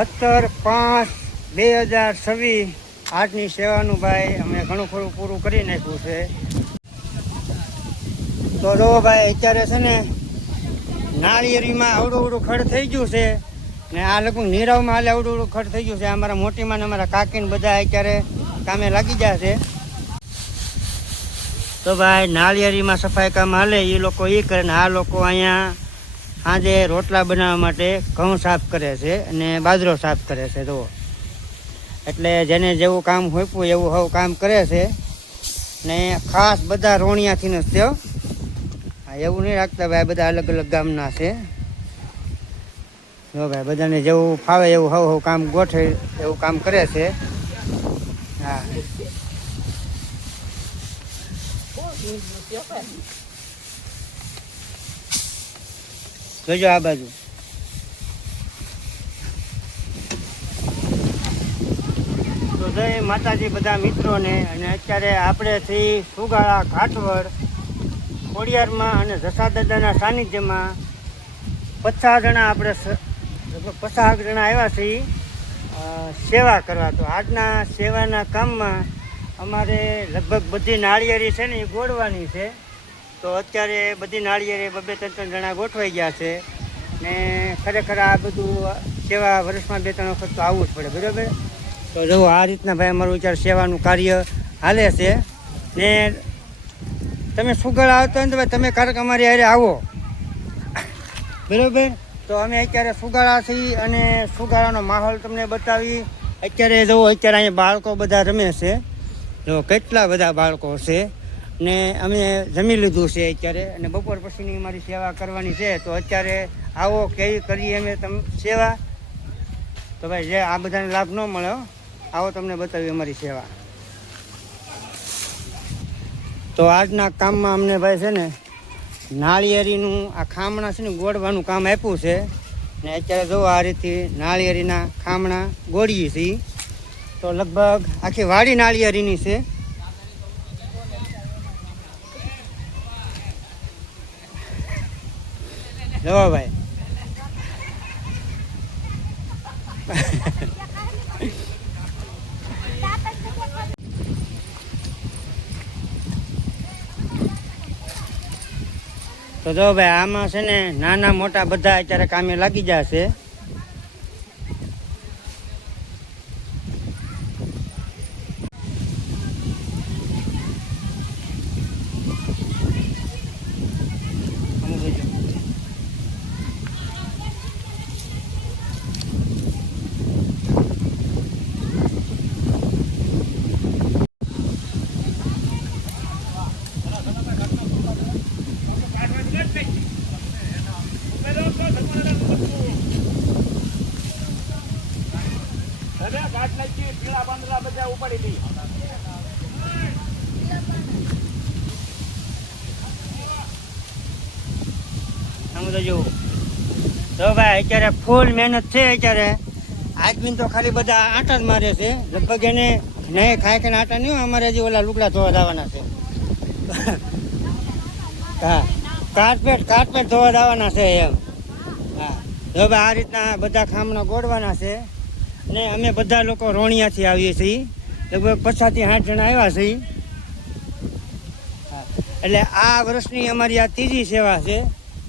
17/5/2026 આજની સેવાનું ભાઈ અમે ઘણું ખરું પૂરું કરી નાખ્યું છે. તો જો ભાઈ અત્યારે છે ને નાળિયેરીમાં અવડું ખડ થઈ ગયું છે ને આ લગભગ નીરવમાં હાલે અવડું ખડ થઈ ગયું છે. અમારા મોટીમાં ને અમારા કાકીને બધા અત્યારે કામે લાગી ગયા છે. તો ભાઈ નાળિયેરીમાં સફાઈ કામ હાલે એ લોકો એ કરે ને આ લોકો અહીંયા સાંજે રોટલા બનાવવા માટે ઘઉં સાફ કરે છે અને બાજરો સાફ કરે છે. તો એટલે જેને જેવું કામ હોપ્યું એવું હવે કામ કરે છે ને ખાસ બધા રોણિયાથી જ થયો. એવું નહીં રાખતા ભાઈ, બધા અલગ અલગ ગામના છે. જો ભાઈ બધાને જેવું ફાવે એવું હવ કામ ગોઠવે એવું કામ કરે છે. હા જોજો આ બાજુ. તો જય માતાજી બધા મિત્રોને. અને અત્યારે આપણેથી સુગાળા ઘાટવડ ખોડિયારમાં અને જસા દાદાના સાનિધ્યમાં 50 જણા આપણે 50 જણા આવ્યા છીએ સેવા કરવા. તો આજના સેવાના કામમાં અમારે લગભગ બધી નાળિયેરી છે ને એ ગોળવાની છે. તો અત્યારે બધી નાળિયેરી 2-3 જણા ગોઠવાઈ ગયા છે ને ખરેખર આ બધું સેવા વર્ષમાં 2-3 વખત તો આવવું જ પડે, બરાબર. તો જો આ રીતના ભાઈ અમારું વિચાર સેવાનું કાર્ય હાલે છે. ને તમે સુગળ આવતા હોય તો ભાઈ તમે ક્યારેક અમારી હારે આવો, બરાબર. તો અમે અત્યારે સુગાળા છીએ અને સુગાળાનો માહોલ તમને બતાવી. અત્યારે જુઓ, અત્યારે અહીંયા બાળકો બધા રમે છે. જો કેટલા બધા બાળકો છે ને અમે જમી લીધું છે અત્યારે અને બપોર પછીની અમારી સેવા કરવાની છે. તો અત્યારે આવો કેવી કરીએ અમે સેવા. તો ભાઈ જે આ બધાને લાભ ન મળ્યો, આવો તમને બતાવી અમારી સેવા. તો આજના કામમાં અમને ભાઈ છે ને નાળિયેરીનું આ ખામણા છે ને ગોળવાનું કામ આપ્યું છે ને અત્યારે જો આ રીતે નાળિયેરીના ખામણા ગોળીએ છીએ. તો લગભગ આખી વાડી નાળિયેરીની છે. જો ભાઈ તો જો ભાઈ આમાં છે ને નાના મોટા બધા અત્યારે કામે લાગી જશે. તો ભાઈ અત્યારે ફૂલ મહેનત છે. અત્યારે આદમી તો ખાલી બધા આટા જ મારે છે. લગભગ એને નહીં ખાય કે આટા નહીં હોય. અમારે હજી ઓલા લુગડા ધોવા જવાના છે. હા, કાર્પેટ ધોવા જવાના છે એમ. હા, તો ભાઈ આ રીતના બધા ખામણા ગોળવાના છે ને અમે બધા લોકો રોણિયાથી આવીએ છીએ. લગભગ 50-60 જણા આવ્યા છીએ. એટલે આ વર્ષની અમારી આ ત્રીજી સેવા છે.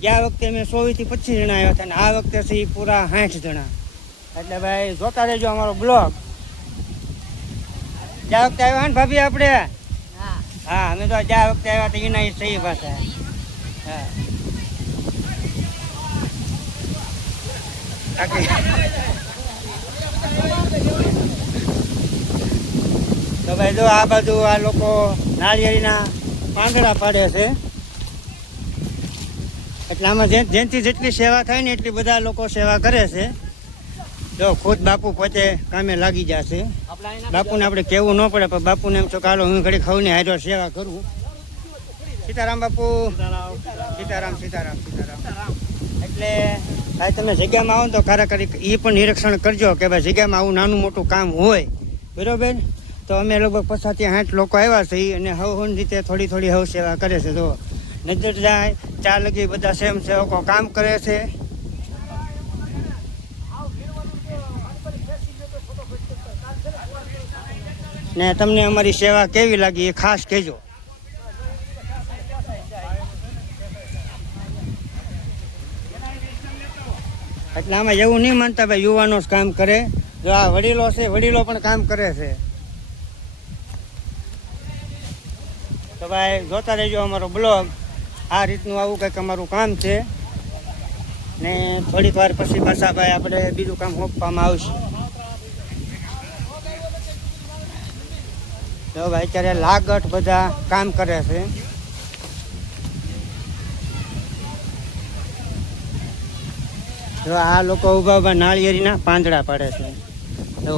ગયા વખતે અમે 24-25 જણા આવ્યા હતા અને આ વખતે છે પૂરા 60 જણા. એટલે ભાઈ જોતા રહેજો અમારો બ્લોગ. ગયા વખતે આવ્યા ને ભાભી આપણે? હા, અમે તો ગયા વખતે આવ્યા હતા એના સહી ભાષા. હા, તો ભાઈ જો આ બાજુ આ લોકો નાળિયેરીના પાંદડા પાડે છે. એટલે આમાં જેનથી જેટલી સેવા થાય ને એટલી બધા લોકો સેવા કરે છે. જો ખુદ બાપુ પોતે કામે લાગી જશે. બાપુને આપણે કહેવું ન પડે, પણ બાપુને એમ છો કે હાલો હું ઘડી ખાઉં ને હાજો સેવા કરું. સીતારામ બાપુ. સીતારામ. એટલે ભાઈ તમે જગ્યામાં આવો ને તો ખરેખર એ પણ નિરીક્ષણ કરજો કે ભાઈ જગ્યામાં આવું નાનું મોટું કામ હોય, બરોબર. તો અમે લગભગ 50-60 લોકો આવ્યા છીએ અને હવની રીતે થોડી હવ સેવા કરે છે. તો નજર જાય 4 લગી બધા સેવકો કામ કરે છે. ને તમને અમારી સેવા કેવી લાગી એ ખાસ કહેજો. એટલે આમાં એવું નહીં માનતા ભાઈ યુવાનો જ કામ કરે, જો આ વડીલો છે વડીલો પણ કામ કરે છે. તો ભાઈ જોતા રહેજો અમારો બ્લોગ. આ રીતનું આવું કંઈક અમારું કામ છે ને થોડીક વાર પછી પાછા ભાઈ આપણે બીજું કામ સોંપવામાં આવશે. તો ભાઈ અત્યારે લાગટ બધા કામ કરે છે. જો આ લોકો ઊભા ઊભા નાળિયેરીના પાંદડા પાડે છે. તો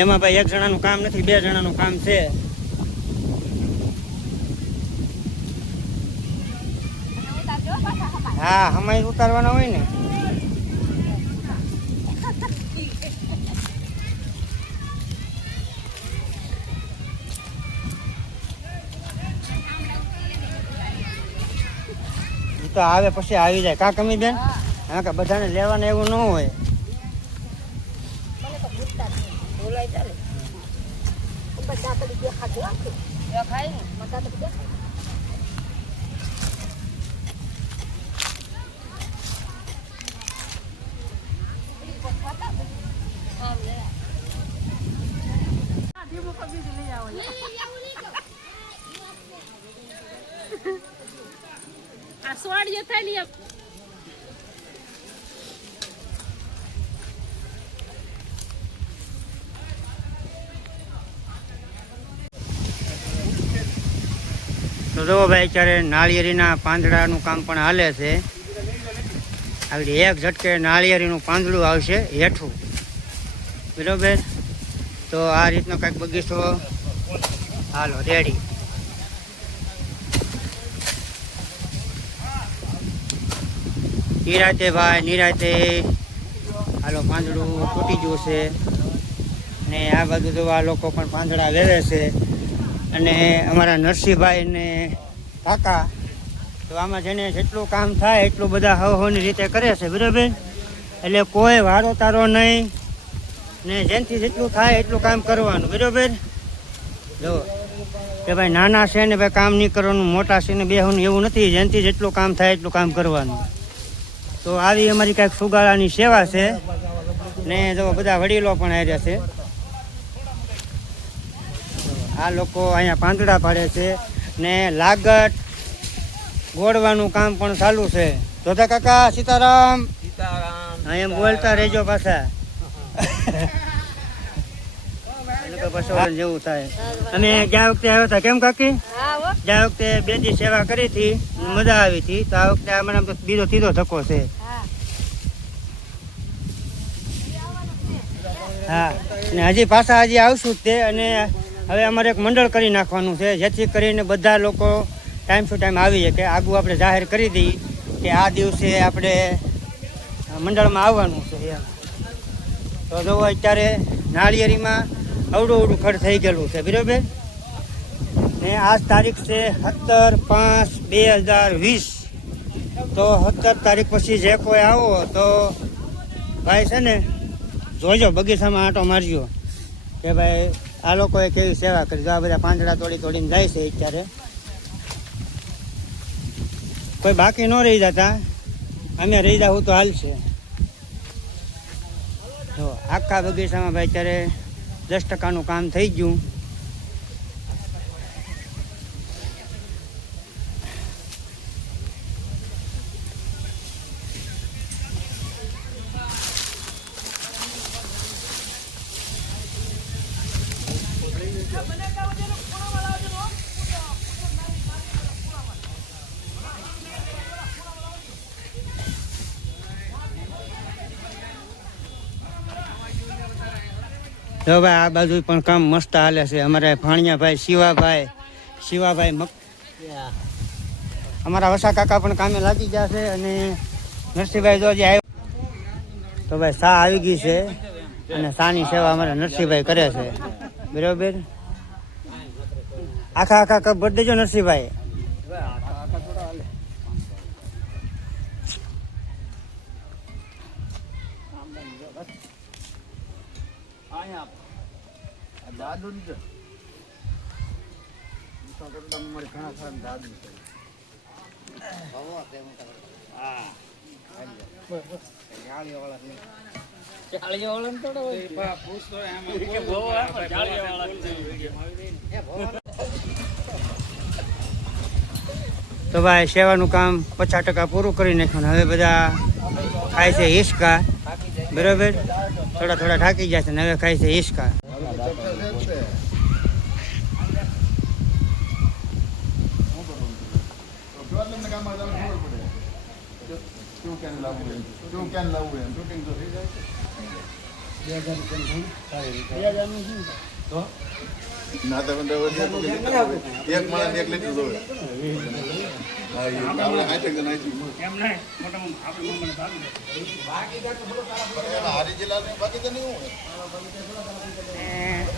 એમાં ભાઈ એક જણાનું કામ નથી, 2 જણાનું કામ છે. હા, હમાઈ ઉતારવાના હોય ને. તો આવે પછી આવી જાય કા કમી બેન? હા, કે બધાને લેવાને એવું ન હોય. સોડિયો થાય ને તો જો ભાઈ અત્યારે નાળિયેરીના પાંદડાનું કામ પણ હાલે છે. આગળ એક ઝટકે નાળિયેરીનું પાંદડું આવશે હેઠું, બરોબર. તો આ રીતનો કંઈક બગીચો હાલો રેડી. નિરાતે ભાઈ નિરાતે હાલો પાંદડું તૂટી ગયું છે ને આ બાજુ તો આ લોકો પણ પાંદડા વેવે છે. અને અમારા નરસિંહભાઈ ને કાકા તો આમાં જેને જેટલું કામ થાય એટલું બધા હવની રીતે કરે છે, બરાબર. એટલે કોઈ વારો તારો નહીં ને જેનથી જેટલું થાય એટલું કામ કરવાનું, બરાબર. જો કે ભાઈ નાના છે ને ભાઈ કામ નહીં કરવાનું, મોટા છે ને બેહવાનું એવું નથી. જેનથી જેટલું કામ થાય એટલું કામ કરવાનું. તો આવી અમારી કાંઈક સુગાળાની સેવા છે ને જો બધા વડીલો પણ આવ્યા છે. આ લોકો અહીંયા પાંદડા પાડે છે ને લાગટ ગોળવાનું કામ પણ ચાલુ છે. જોતા કાકા સીતારામ એમ બોલતા રહેજો પાછા. જેવું થાય. અને ગયા વખતે આવ્યો હતા કેમ કાકી? ગયા વખતે 2 દી સેવા કરી હતી, મજા આવી હતી. તો આ વખતે મને તો બીજો 3જો ધક્કો છે. હા, ને હજી પાછા હજી આવશું જ તે. અને હવે અમારે એક મંડળ કરી નાખવાનું છે, જેથી કરીને બધા લોકો ટાઈમ ટુ ટાઈમ આવી શકે. આગું આપણે જાહેર કરી દઈએ કે આ દિવસે આપણે મંડળમાં આવવાનું છે એમ. તો જો અત્યારે નાળિયેરીમાં અવડું ખર્ચ થઈ ગયેલું છે, બરાબર. ને આજ તારીખ છે 17/5/2020. તો 17 તારીખ પછી જે કોઈ આવો તો ભાઈ છે ને જોજો, બગીચામાં આંટો મારજો કે ભાઈ આ લોકોએ કેવી સેવા કરી. આ બધા પાંદડા તોડીને જાય છે. અત્યારે કોઈ બાકી ન રહી જતા, અમે રહી જાઉં તો હાલશે. જો આખા બગીચામાં ભાઈ અત્યારે 10% કામ થઈ ગયું. જો ભાઈ આ બાજુ પણ કામ મસ્ત હાલે છે. અમારે ભાણિયાભાઈ શિવાભાઈ અમારા વસા કાકા પણ કામે લાગી ગયા છે. અને નરસિંહભાઈ જો જે આવ્યો તો ભાઈ શા આવી ગઈ છે અને શાની સેવા અમારા નરસિંહભાઈ કરે છે, બરાબર. આખા કપ ભરી દેજો નરસિંહભાઈ. દાદુ ની છે મારે ઘણા સારા દાદુ છે હા તો ભાઈ સેવાનું કામ 50% પૂરું કરી નાખ્યું. હવે બધા ખાય છે હિસકા. બરાબર, થોડા થોડા થાકી જાય છે ને હવે ખાય છે હિસકા. ના તો એક માણસ 1 લીટર જોવે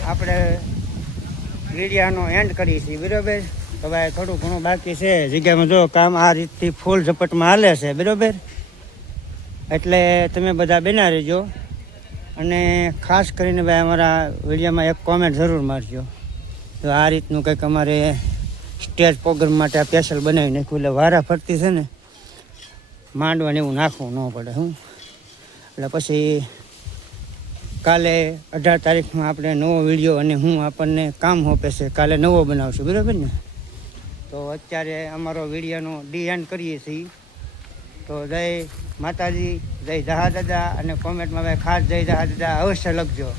આપણે વિડીયાનો એન્ડ કરીએ છીએ. બરાબર, તો ભાઈ થોડું ઘણું બાકી છે જગ્યામાં. જો કામ આ રીતથી ફૂલ ઝપટમાં હાલે છે. બરાબર, એટલે તમે બધા બના રહેજો. અને ખાસ કરીને ભાઈ અમારા વિડીયોમાં એક કોમેન્ટ જરૂર મારજો. તો આ રીતનું કંઈક અમારે સ્ટેજ પ્રોગ્રામ માટે આ સ્પેશિયલ બનાવી નાખ્યું. એટલે વારા ફરતી છે ને માંડવાને એવું નાખવું ન પડે. એટલે પછી કાલે 18 તારીખમાં આપણે નવો વિડીયો અને હું આપણને કામ સોંપે છે કાલે નવો બનાવશું. બરાબર ને? તો અત્યારે અમારો વિડીયોનો એન્ડ કરીએ છીએ. તો જય માતાજી, જય દહા દાદા. અને કોમેન્ટમાં ભાઈ ખાસ જય દહા દાદા અવશ્ય લખજો.